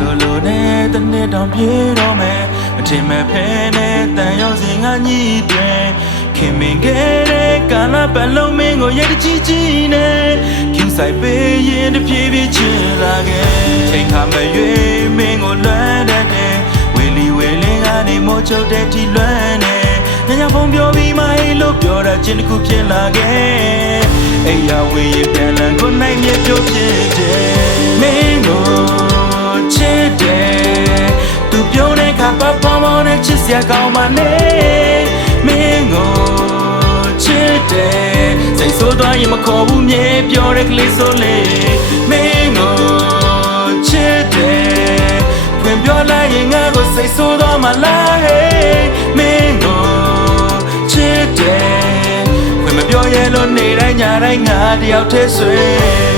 လိုလိုနဲ့တနေ့တောင်ပြေတော့မယ်အထင်မဲ့ဖဲနဲ့တန်ရောက်စဉ်ကညီတွင်ခင်မင်ခဲ့တဲ့ကာလပတ်လုံးမင်းကိုရဲ့ချီချီနဲ့ကျူဆိုင်ပေးရင်တပြေးပြေးချင်လာခဲ့ချိန်ခါမရွေးမင်းကိုလွမ်းတတ်တယ်ဝေလီဝေလင်းကနေမိုးချုပ်တဲ့ထီလွမ်းနေညညဖုံပြောပြီးမဟေးလို့ပြောတာချင်းတစ်ခုဖြစ်လာခဲ့အိယာဝေးရင်ပြန်လန်ကို ရာကောင်းပါလေမင်းကိုချစ်တယ်စိတ်ဆိုးသွားရင်မခေါ်ဘူးမြေပြောတဲ့ကလေးဆိုလေမင်းကိုချစ်တယ်ဖွင့်ပြောလိုက်ရင်ငါကိုစိတ်ဆိုးသွားမှလားဟေးမင်းကိုချစ်တယ်ဖွင့်မပြောရဲလို့နေတိုင်းညတိုင်းငါတယောက်တည်းဆွေ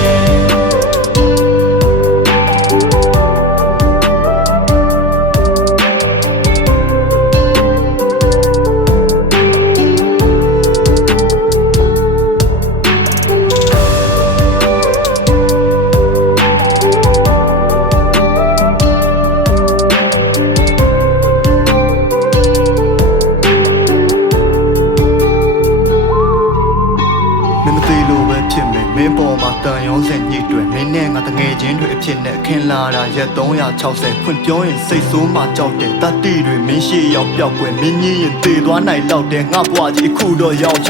မယ်မင်းပေါ်မှာတန်ရုံးစင်ညစ်တွေမင်းနဲ့ငါတငယ်ချင်းတွေအဖြစ်နဲ့ခင်လာတာရက်360ဖွင့်ပြောရင်စိတ်ဆိုးမှကြောက်တယ်တတ်တီတွေမင်းရှိရောက်ပြောက်ွယ်မင်းကြီးရင်သေသွားနိုင်တော့တယ်ငါဘွားကြီးအခုတော့ရောက်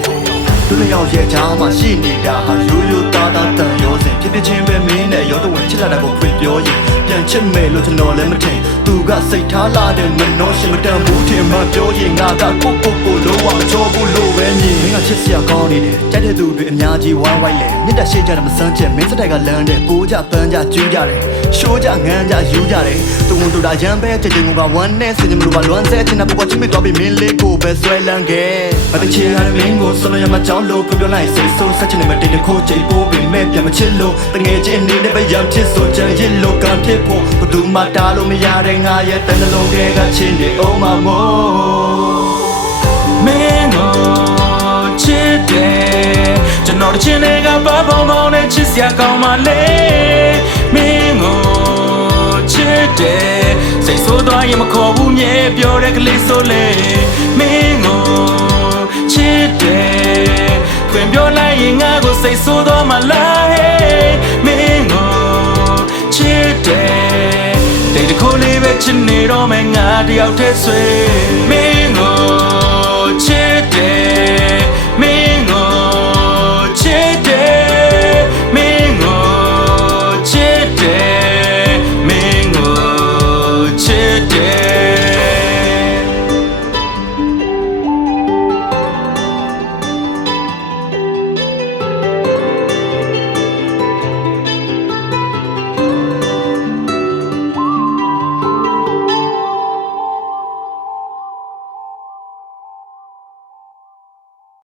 60သူလည်းရောက်ရဲ့ချားမှာရှိနေတာဟာရိုးရိုးသားသားတန်ရုံးစင်ဖြစ်ဖြစ်ချင်းပဲမင်းနဲ့ရောတဝင်ချစ်လာတာကိုဖွင့်ပြောရင်ပြန်ချစ်မယ်လို့ကျွန်တော်လည်းမထင် သူကစိတ်ထားလာတယ်မနှောရှင်မတန်ဘူးထင်မှပြောရင်ငါကကိုကိုကိုလုံးဝမချောဘူးလို့ပဲမြင်မင်းကချစ်စရာကောင်းနေတယ်ကြိုက်တဲ့သူတွေအများကြီးဝိုင်းဝိုင်းလဲမြစ်တာရှိကြတယ်မစမ်းချက်မင်းစတိုက်ကလမ်းတယ်ပိုးကြပန်းကြကျူးကြတယ်ရှိုးကြငန်းကြယူကြတယ်သူဝန်တူတာရမ်းပဲချက်ချင်းကဝမ်းနဲ့စင်ကြမလို့ပါလွမ်းဆဲချင်တဲ့ပုဂ္ဂိုလ်ချင်းမတော်ပြီမင်းလေးကိုပဲဆွဲလန်းခဲ့မတချင်ရတဲ့မင်းကိုစလို့ရမကြောင်းလို့ပြောပြလိုက်စိတ်ဆိုးဆက်ချင်နေမတိတ်တခိုးချိန်ပိုးပြီးမဲ့ပြန်မချစ်လို့တငယ်ချင်းနေနဲ့ပဲရမ်းချစ်ဆိုချင်ရစ်လို့ကံဖြစ်ဖို့ဘသူမှတားလို့မရတဲ့ငါရဲ့တနှလုံးထဲကချင်းနေအောင်မမို့မင်းကိုချစ်တယ်ကျွန်တော်တစ်ချင်းတွေကဘာပေါင်းပေါင်းနဲ့ချစ်စရာကောင်းပါလေမင်းကိုချစ်တယ်စိတ်ဆိုးသွားရင်မခေါ်ဘူးမြေပြောတဲ့ကလေးဆိုလေမင်း မယ်ငါတယောက်တည်းဆွေ